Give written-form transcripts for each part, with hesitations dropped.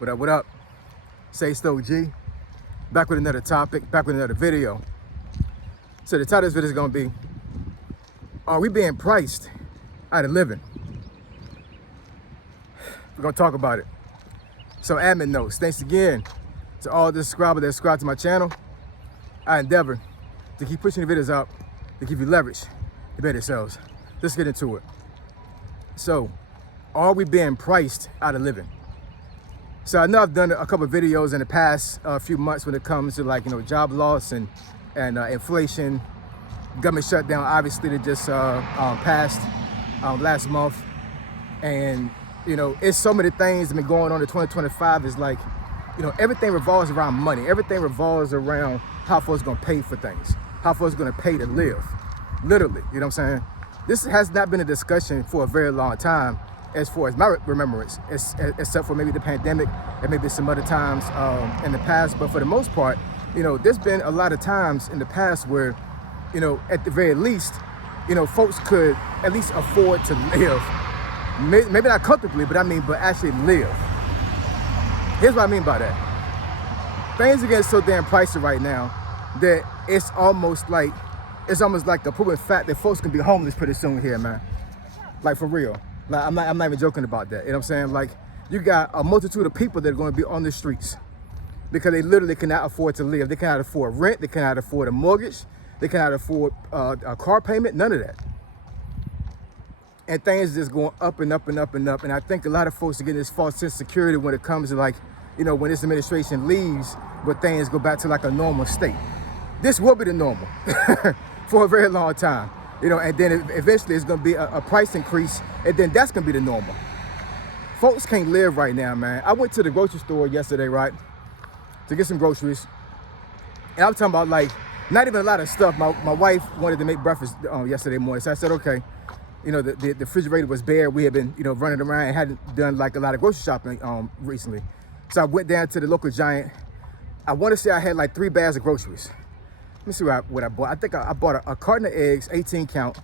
What up, what up? Say Stoke G. Back with another topic, back with another video. So the title of this video is gonna be, are we being priced out of living? We're gonna talk about it. So admin notes, thanks again to all the subscribers that subscribe to my channel. I endeavor to keep pushing the videos out to give you leverage to better yourselves. Let's get into it. So, are we being priced out of living? So I know I've done a couple of videos in the past few months when it comes to job loss and inflation, government shutdown. Obviously, that just passed last month, and it's so many things that have been going on in 2025. Is like, everything revolves around money. Everything revolves around how folks gonna pay for things, how folks gonna pay to live. Literally, you know what I'm saying? This has not been a discussion for a very long time, as far as my remembrance, except for maybe the pandemic and maybe some other times in the past. But for the most part, there's been a lot of times in the past where, at the very least, folks could at least afford to live. Maybe not comfortably, but actually live. Here's what I mean by that. Things are getting so damn pricey right now that it's almost like a proven fact that folks can be homeless pretty soon here, man. Like, for real. Like, I'm not even joking about that. You know what I'm saying? Like, you got a multitude of people that are going to be on the streets because they literally cannot afford to live. They cannot afford rent. They cannot afford a mortgage. They cannot afford a car payment. None of that. And things just going up and up and up and up. And I think a lot of folks are getting this false sense of security when it comes to, when this administration leaves, where things go back to like a normal state. This will be the normal for a very long time. And then eventually it's gonna be a price increase, and then that's gonna be the normal. Folks can't live right now, man. I went to the grocery store yesterday, right, to get some groceries. And I'm talking about not even a lot of stuff. My wife wanted to make breakfast yesterday morning, so I said, okay. The refrigerator was bare. We had been, running around and hadn't done a lot of grocery shopping recently. So I went down to the local Giant. I want to say I had 3 bags of groceries. Let me see what I bought. I think I bought a carton of eggs, 18 count,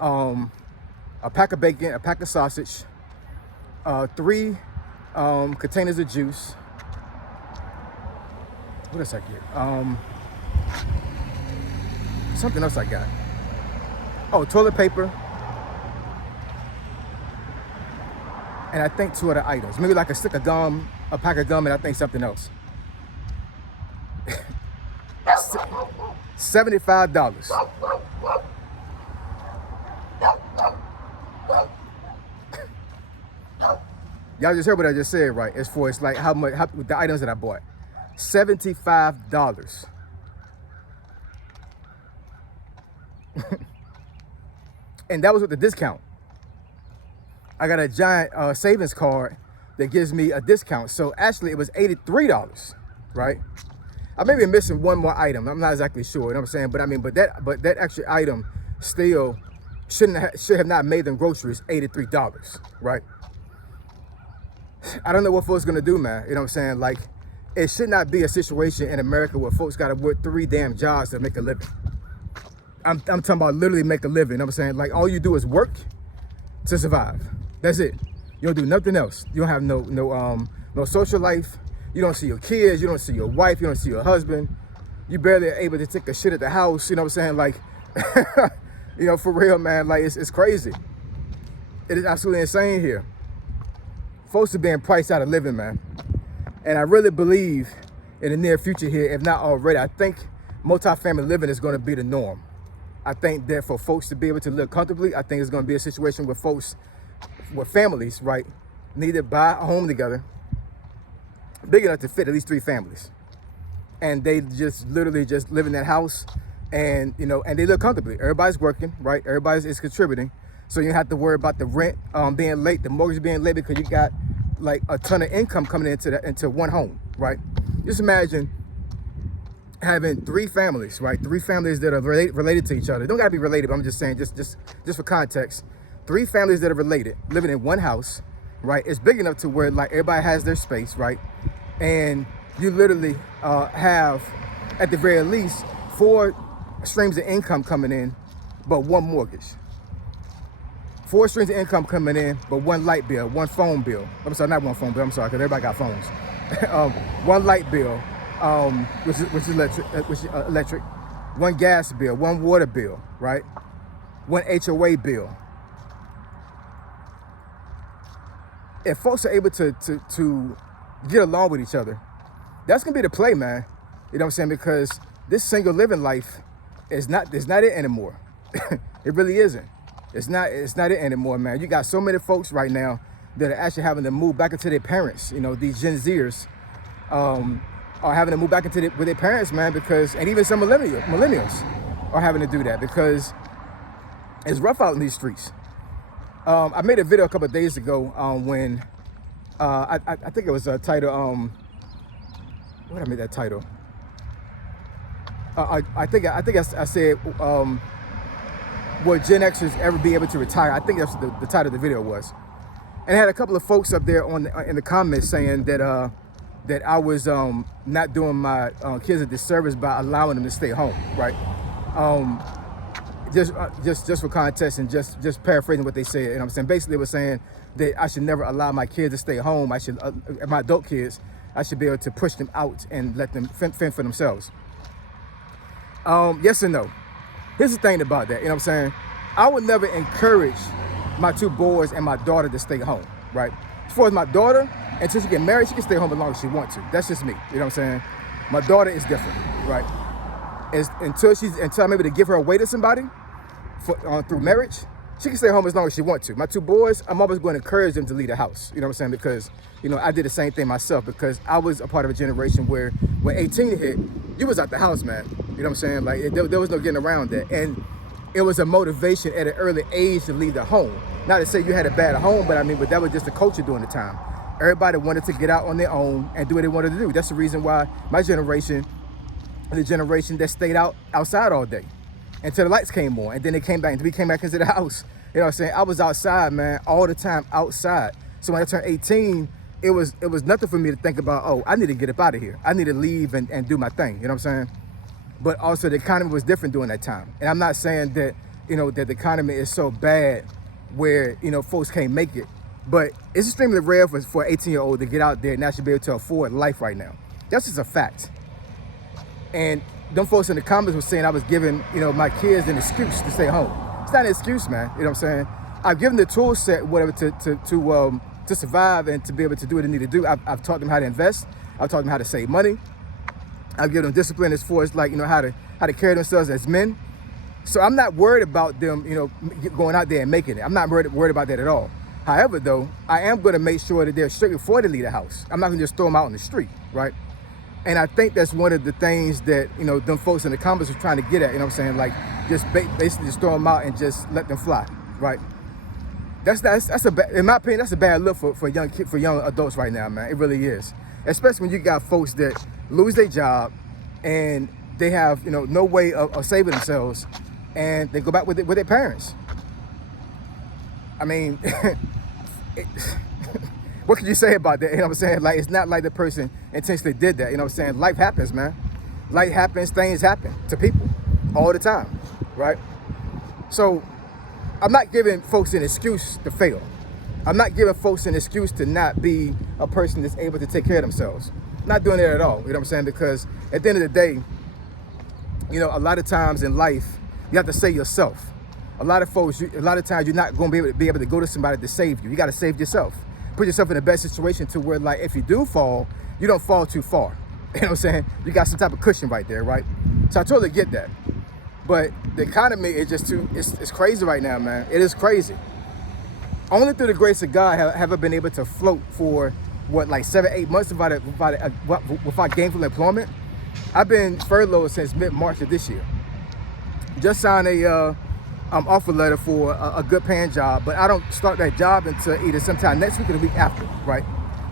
a pack of bacon, a pack of sausage, 3 containers of juice. What else I get? Something else I got. Oh, toilet paper. And I think 2 other items. Maybe like a stick of gum, a pack of gum, and I think something else. $75. Y'all just heard what I just said, right? As far as how the items that I bought. $75. And that was with the discount. I got a Giant savings card that gives me a discount. So actually it was $83, right? I may be missing one more item. I'm not exactly sure, you know what I'm saying? But that extra item still should have not made them groceries $83, right? I don't know what folks gonna do, man. You know what I'm saying? It should not be a situation in America where folks gotta work 3 damn jobs to make a living. I'm talking about literally make a living. You know what I'm saying? All you do is work to survive. That's it. You don't do nothing else. You don't have no social life. You don't see your kids. You don't see your wife. You don't see your husband. You barely are able to take a shit at the house. You know what I'm saying? For real, man. It's crazy. It is absolutely insane here. Folks are being priced out of living, man. And I really believe in the near future here, if not already, I think multifamily living is going to be the norm. I think that for folks to be able to live comfortably, I think it's going to be a situation where folks, with families, right, need to buy a home together, big enough to fit at least 3 families. And they just literally just live in that house, and, and they live comfortably. Everybody's working, right? Everybody is contributing. So you don't have to worry about the rent being late, the mortgage being late, because you got a ton of income coming into one home, right? Just imagine having 3 families, right? 3 families that are related to each other. Don't gotta be related, but I'm just saying, just for context, 3 families that are related, living in one house, right? It's big enough to where everybody has their space, right? And you literally have, at the very least, 4 streams of income coming in, but 1 mortgage. 4 streams of income coming in, but 1 light bill, 1 phone bill. I'm sorry, not 1 phone bill. I'm sorry, because everybody got phones. 1 light bill, which is electric, 1 gas bill, 1 water bill, right? 1 HOA bill. If folks are able to get along with each other, that's gonna be the play, man. You know what I'm saying? Because this single living life is not it anymore. It really isn't. It's not it anymore, man. You got so many folks right now that are actually having to move back into their parents. You know, these Gen Zers are having to move back into with their parents, man, because, and even some millennials are having to do that because it's rough out in these streets. I made a video a couple of days ago when I think it was a title. What did I make that title? I think I said, will Gen Xers ever be able to retire? I think that's the title of the video was. And I had a couple of folks up there in the comments saying that that I was not doing my kids a disservice by allowing them to stay home, right? Just for context and just paraphrasing what they said. You know what I'm saying? Basically, they were saying that I should never allow my kids to stay home. I should, my adult kids, I should be able to push them out and let them fend for themselves. Yes and no. Here's the thing about that. You know what I'm saying? I would never encourage my 2 boys and my daughter to stay home, right? As far as my daughter, until she get married, she can stay home as long as she wants to. That's just me. You know what I'm saying? My daughter is different, right? Until I'm able to give her away to somebody through marriage, she can stay home as long as she wants to. My 2 boys, I'm always going to encourage them to leave the house. You know what I'm saying? Because, you know, I did the same thing myself because I was a part of a generation where when 18 hit, you was out the house, man. You know what I'm saying? Like, there was no getting around that. And it was a motivation at an early age to leave the home. Not to say you had a bad home, but that was just the culture during the time. Everybody wanted to get out on their own and do what they wanted to do. That's the reason why my generation, the generation that stayed outside all day until the lights came on, and then they came back, and we came back into the house. You know what I'm saying? I was outside, man, all the time outside. So when I turned 18, it was nothing for me to think about, oh, I need to get up out of here. I need to leave and do my thing. You know what I'm saying? But also the economy was different during that time. And I'm not saying that, you know, that the economy is so bad where, you know, folks can't make it. But it's extremely rare for an 18-year-old to get out there and actually be able to afford life right now. That's just a fact. And them folks in the comments were saying I was giving, you know, my kids an excuse to stay home. It's not an excuse, man. You know what I'm saying? I've given the tool set, whatever, to survive and to be able to do what they need to do. I've taught them how to invest. I've taught them how to save money. I've given them discipline as far as, like, you know, how to carry themselves as men. So I'm not worried about them, you know, going out there and making it. I'm not worried about that at all. However, though, I am going to make sure that they're straight before they leave the house. I'm not going to just throw them out on the street, right? And I think that's one of the things that, you know, them folks in the comments are trying to get at, you know what I'm saying? Like, just basically just throw them out and just let them fly, right? That's in my opinion, that's a bad look for young adults right now, man. It really is. Especially when you got folks that lose their job and they have, you know, no way of saving themselves, and they go back with their parents. I mean, what can you say about that? You know what I'm saying? Like, it's not like the person intentionally did that. You know what I'm saying? Life happens, man. Life happens, things happen to people all the time, right? So I'm not giving folks an excuse to fail. I'm not giving folks an excuse to not be a person that's able to take care of themselves. I'm not doing that at all, you know what I'm saying? Because at the end of the day, you know, a lot of times in life, you have to save yourself. A lot of times you're not going to be able to go to somebody to save you. You got to save yourself. Put yourself in the best situation to where, like, if you do fall, you don't fall too far. You know what I'm saying? You got some type of cushion right there, right? So I totally get that. But the economy is just it's crazy right now, man. It is crazy. Only through the grace of God have I been able to float for, what, like 7-8 months without gainful employment. I've been furloughed since mid-March of this year. Just signed a offer letter for a good paying job, but I don't start that job until either sometime next week or the week after, right?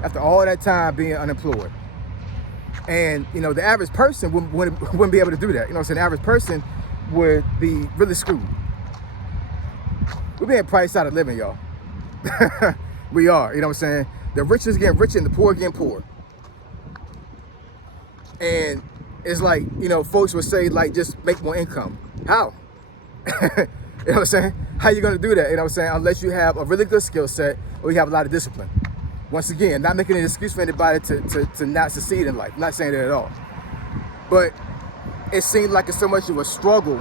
After all that time being unemployed. And, you know, the average person wouldn't be able to do that. You know what I'm saying? The average person would be really screwed. We're being priced out of living, y'all. We are, you know what I'm saying? The rich is getting richer and the poor getting poor. And it's like, you know, folks would say, like, just make more income. How? You know what I'm saying? How you gonna do that? You know what I'm saying? Unless you have a really good skill set or you have a lot of discipline. Once again, not making an excuse for anybody to not succeed in life. Not saying that at all. But it seems like it's so much of a struggle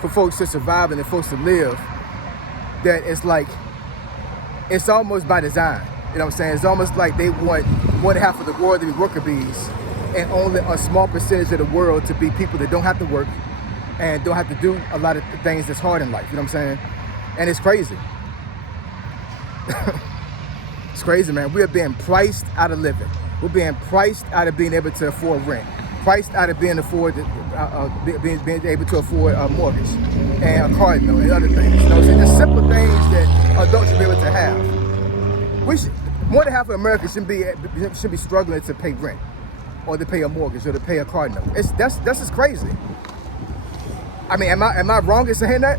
for folks to survive and for folks to live that it's like, it's almost by design. You know what I'm saying? It's almost like they want one half of the world to be worker bees and only a small percentage of the world to be people that don't have to work and don't have to do a lot of things that's hard in life. You know what I'm saying? And it's crazy. It's crazy, man. We are being priced out of living. We're being priced out of being able to afford rent. Priced out of being able to afford a mortgage and a car note and other things. You know what I'm saying? Just simple things that adults should be able to have. More than half of America should be struggling to pay rent, or to pay a mortgage, or to pay a car note. That's just crazy. I mean, am I wrong in saying that?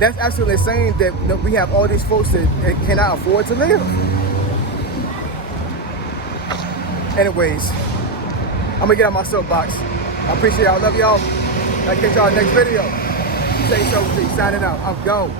That's absolutely insane that we have all these folks that cannot afford to live. Anyways, I'm gonna get out my soapbox. I appreciate y'all. I love y'all. I'll catch y'all next video. Say so. Signing out. I'm gone.